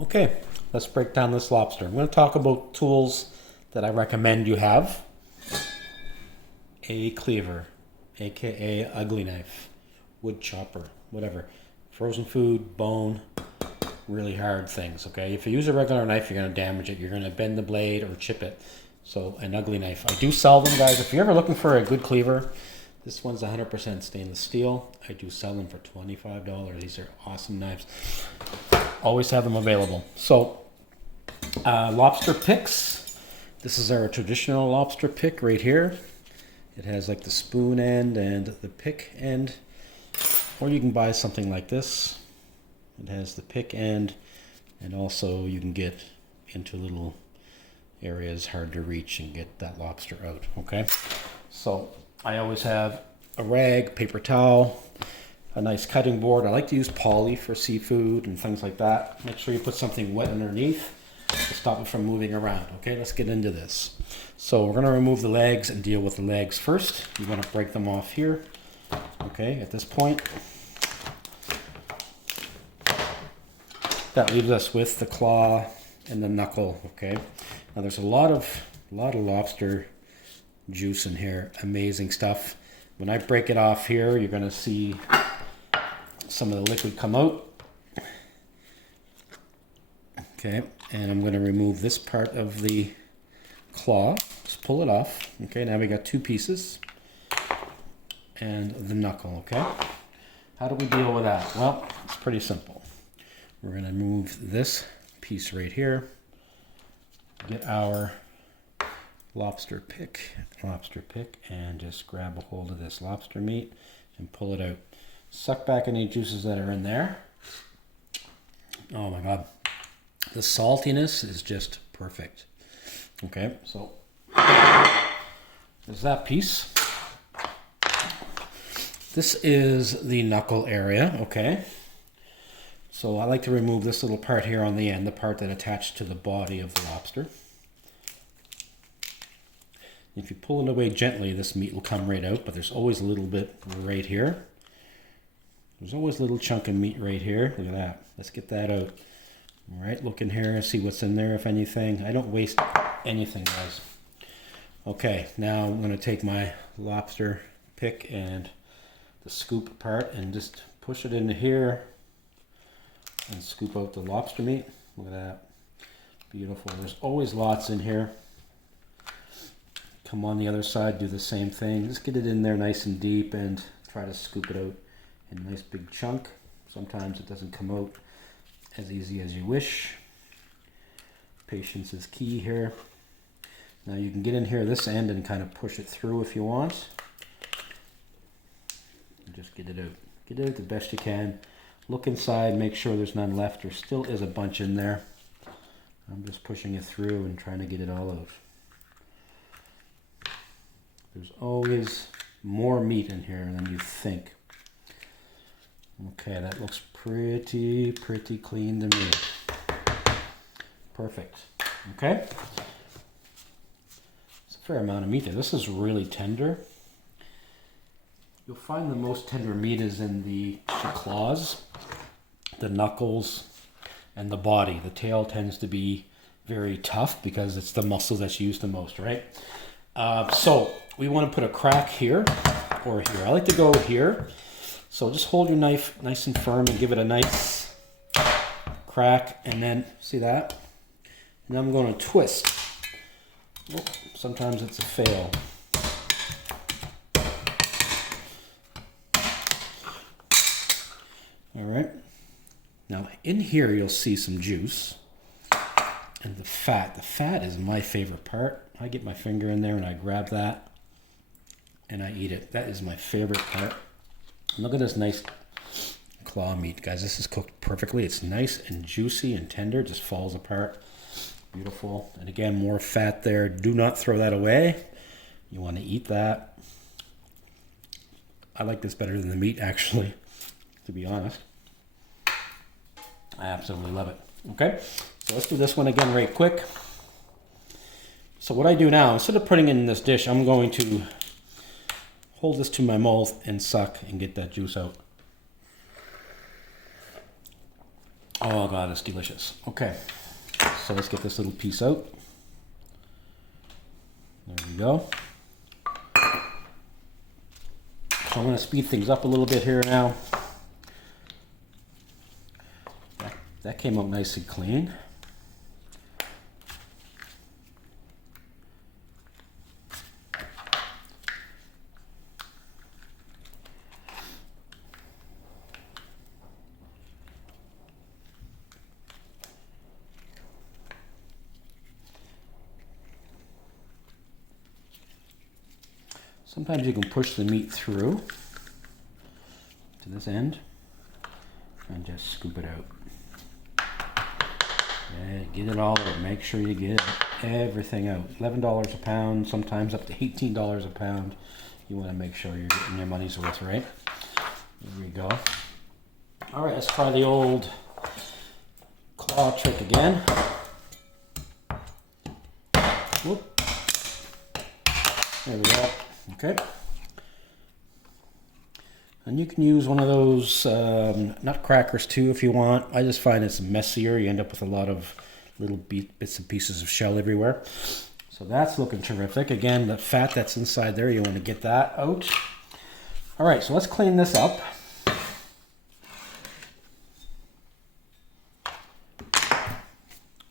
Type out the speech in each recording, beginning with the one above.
Okay, let's break down this lobster. I'm going to talk about tools that I recommend you have. A cleaver, aka ugly knife, wood chopper, whatever. Frozen food, bone, really hard things, okay? If you use a regular knife, you're going to damage it. You're going to bend the blade or chip it. So an ugly knife. I do sell them, guys. If you're ever looking for a good cleaver, this one's 100% stainless steel. I do sell them for $25. These are awesome knives. Always have them available. So, lobster picks. This is our traditional lobster pick right here. It has like the spoon end and the pick end. Or you can buy something like this. It has the pick end, and also you can get into little areas hard to reach and get that lobster out, okay? So I always have a rag, paper towel, a nice cutting board. I like to use poly for seafood and things like that. Make sure you put something wet underneath to stop it from moving around. Okay, let's get into this. So we're gonna remove the legs and deal with the legs first. You wanna break them off here. Okay, at this point. That leaves us with the claw and the knuckle, okay? Now there's a lot of lobster juice in here, amazing stuff. When I break it off here, you're gonna see some of the liquid come out. Okay, and I'm gonna remove this part of the claw. Just pull it off. Okay, now we got two pieces and the knuckle, okay? How do we deal with that? Well, it's pretty simple. We're gonna move this piece right here, get our lobster pick, and just grab a hold of this lobster meat and pull it out. Suck back any juices that are in there. Oh my God. The saltiness is just perfect. Okay, so there's that piece. This is the knuckle area, okay? So I like to remove this little part here on the end, the part that attached to the body of the lobster. If you pull it away gently, this meat will come right out, but there's always a little bit right here. There's always a little chunk of meat right here. Look at that. Let's get that out. All right, look in here and see what's in there, if anything. I don't waste anything, guys. Okay, now I'm going to take my lobster pick and the scoop part and just push it into here and scoop out the lobster meat. Look at that. Beautiful. There's always lots in here. Come on the other side, do the same thing. Just get it in there nice and deep and try to scoop it out in a nice big chunk. Sometimes it doesn't come out as easy as you wish. Patience is key here. Now you can get in here this end and kind of push it through if you want. Just get it out. Get it out the best you can. Look inside, make sure there's none left. There still is a bunch in there. I'm just pushing it through and trying to get it all out. There's always more meat in here than you think. Okay, that looks pretty clean to me. Perfect. Okay. It's a fair amount of meat there. This is really tender. You'll find the most tender meat is in the claws, the knuckles, and the body. The tail tends to be very tough because it's the muscle that's used the most, right? So we want to put a crack here or here. I like to go here. So just hold your knife nice and firm and give it a nice crack, and then see that? And I'm going to twist. Oh, sometimes it's a fail. All right. Now in here you'll see some juice and the fat. The fat is my favorite part. I get my finger in there and I grab that and I eat it. That is my favorite part. And look at this nice claw meat, guys. This is cooked perfectly. It's nice and juicy and tender. It just falls apart. Beautiful. And again, more fat there. Do not throw that away. You want to eat that. I like this better than the meat, actually, to be honest. I absolutely love it. Okay, so let's do this one again right quick. So what I do now, instead of putting it in this dish, I'm going to hold this to my mouth and suck and get that juice out. Oh God, it's delicious. Okay, so let's get this little piece out. There we go. So I'm going to speed things up a little bit here now. That came out nice and clean. Sometimes you can push the meat through to this end and just scoop it out. Yeah, get it all out. Make sure you get everything out. $11 a pound, sometimes up to $18 a pound. You want to make sure you're getting your money's worth, right? There we go. All right, let's try the old claw trick again. Whoop. There we go. Okay. And you can use one of those nut crackers too if you want. I just find it's messier. You end up with a lot of little bits and pieces of shell everywhere. So that's looking terrific. Again, the fat that's inside there, you want to get that out. All right, so let's clean this up.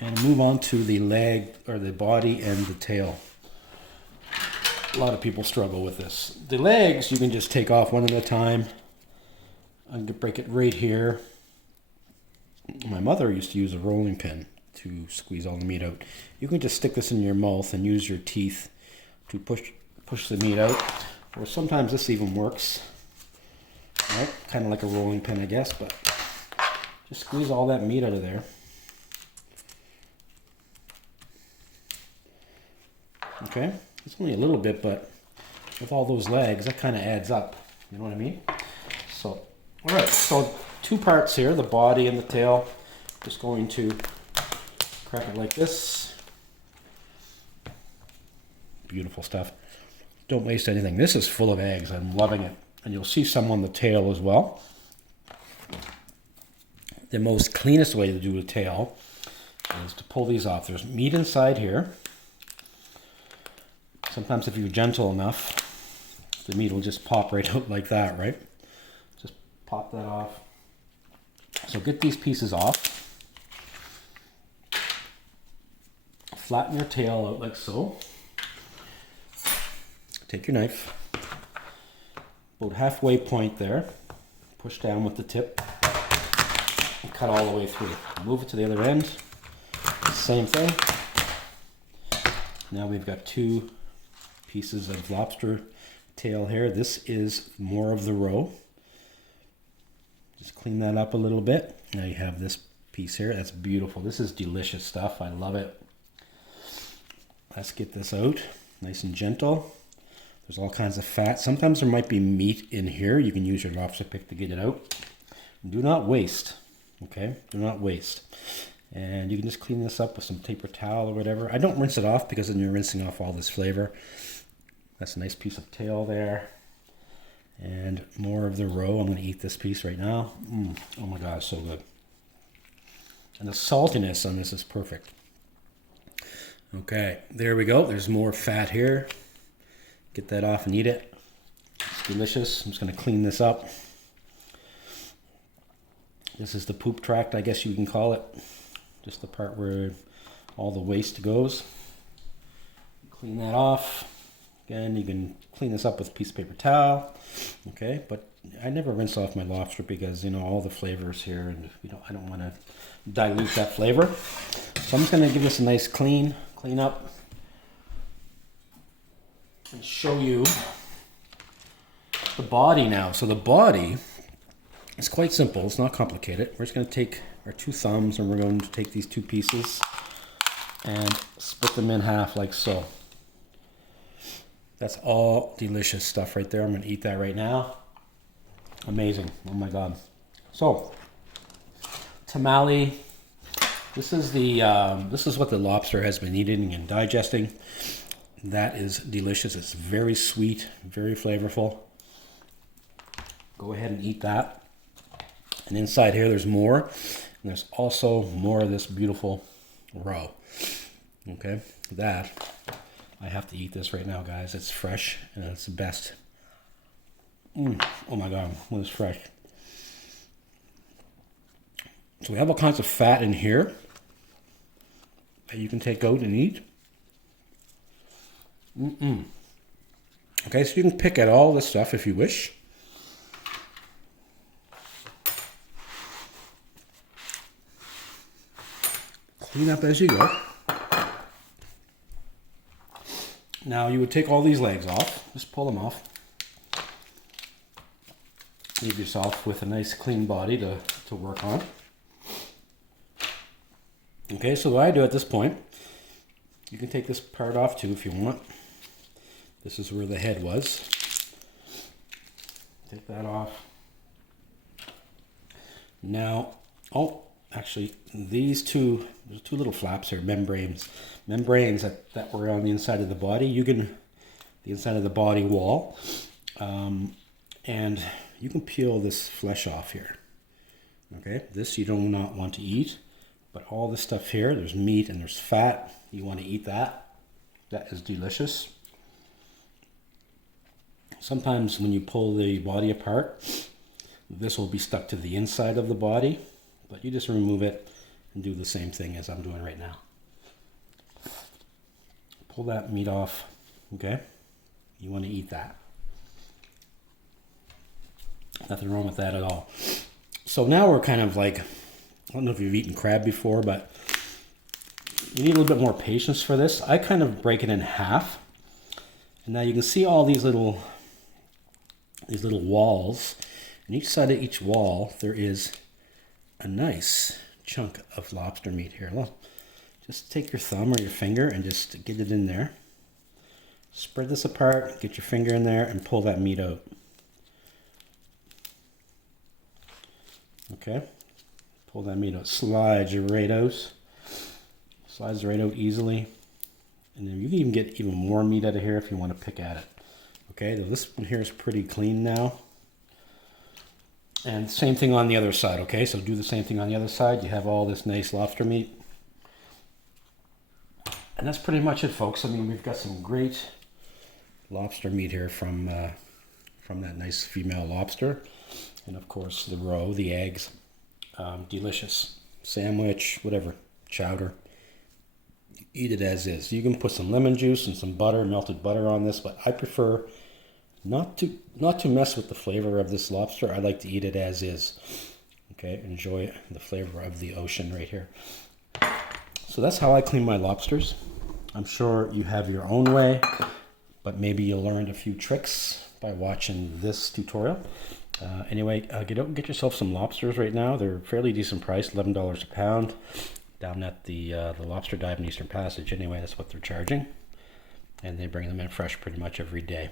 And move on to the leg, or the body and the tail. A lot of people struggle with this. The legs, you can just take off one at a time. I'm gonna break it right here. My mother used to use a rolling pin to squeeze all the meat out. You can just stick this in your mouth and use your teeth to push the meat out. Or sometimes this even works. Right? Kind of like a rolling pin, I guess, but just squeeze all that meat out of there. Okay. It's only a little bit, but with all those legs, that kind of adds up. You know what I mean? So, all right. So 2 parts here, the body and the tail. Just going to crack it like this. Beautiful stuff. Don't waste anything. This is full of eggs. I'm loving it. And you'll see some on the tail as well. The most cleanest way to do a tail is to pull these off. There's meat inside here. Sometimes if you're gentle enough, the meat will just pop right out like that, right? Just pop that off. So get these pieces off. Flatten your tail out like so. Take your knife, about halfway point there, push down with the tip, and cut all the way through. Move it to the other end, same thing. Now we've got 2 pieces of lobster tail here. This is more of the roe. Just clean that up a little bit. Now you have this piece here. That's beautiful. This is delicious stuff. I love it. Let's get this out nice and gentle. There's all kinds of fat. Sometimes there might be meat in here. You can use your lobster pick to get it out. Do not waste. Okay? Do not waste. And you can just clean this up with some paper towel or whatever. I don't rinse it off because then you're rinsing off all this flavor. That's a nice piece of tail there. And more of the roe. I'm going to eat this piece right now. Oh my God, so good. And the saltiness on this is perfect. Okay, there we go. There's more fat here. Get that off and eat it. It's delicious. I'm just going to clean this up. This is the poop tract, I guess you can call it. Just the part where all the waste goes. Clean that off. Again, you can clean this up with a piece of paper towel. Okay, but I never rinse off my lobster because, you know, all the flavors here, and I don't want to dilute that flavor. So I'm just going to give this a nice clean up and show you the body now. So the body is quite simple. It's not complicated. We're just going to take our 2 thumbs and we're going to take these 2 pieces and split them in half like so. That's all delicious stuff right there. I'm going to eat that right now. Amazing. Oh my God. So, tamale. This is what the lobster has been eating and digesting. That is delicious. It's very sweet, very flavorful. Go ahead and eat that. And inside here, there's more. And there's also more of this beautiful roe. Okay, that, I have to eat this right now, guys. It's fresh and it's the best. Oh my God, when it's fresh. So we have all kinds of fat in here that you can take out and eat. Okay, so you can pick at all this stuff if you wish. Clean up as you go. Now you would take all these legs off, just pull them off. Leave yourself with a nice clean body to work on. Okay, so what I do at this point, you can take this part off too if you want. This is where the head was. Take that off. Now, actually, these there's two little flaps here, membranes that were on the inside of the body. The inside of the body wall, and you can peel this flesh off here. Okay, this you do not want to eat, but all this stuff here, there's meat and there's fat. You want to eat that. That is delicious. Sometimes when you pull the body apart, this will be stuck to the inside of the body, but you just remove it and do the same thing as I'm doing right now. Pull that meat off, okay? You want to eat that. Nothing wrong with that at all. So now we're kind of like, I don't know if you've eaten crab before, but you need a little bit more patience for this. I kind of break it in half. And now you can see all these little walls. On each side of each wall, there is a nice chunk of lobster meat here. Look, just take your thumb or your finger and just get it in there. Spread this apart, get your finger in there, and pull that meat out. Okay, pull that meat out. Slides it right out. Slides right out easily. And then you can even get even more meat out of here if you want to pick at it. Okay, this one here is pretty clean now. And same thing on the other side, okay? So do the same thing on the other side. You have all this nice lobster meat. And that's pretty much it, folks. I mean, we've got some great lobster meat here from that nice female lobster. And of course, the roe, the eggs. Delicious. Sandwich, whatever, chowder. Eat it as is. You can put some lemon juice and some butter, melted butter on this, but I prefer not to mess with the flavor of this lobster. I like to eat it as is. Okay, enjoy the flavor of the ocean right here. So that's how I clean my lobsters. I'm sure you have your own way, but maybe you learned a few tricks by watching this tutorial. Anyway, get out and get yourself some lobsters right now. They're fairly decent price, $11 a pound. Down at the Lobster Dive in Eastern Passage. Anyway, that's what they're charging. And they bring them in fresh pretty much every day.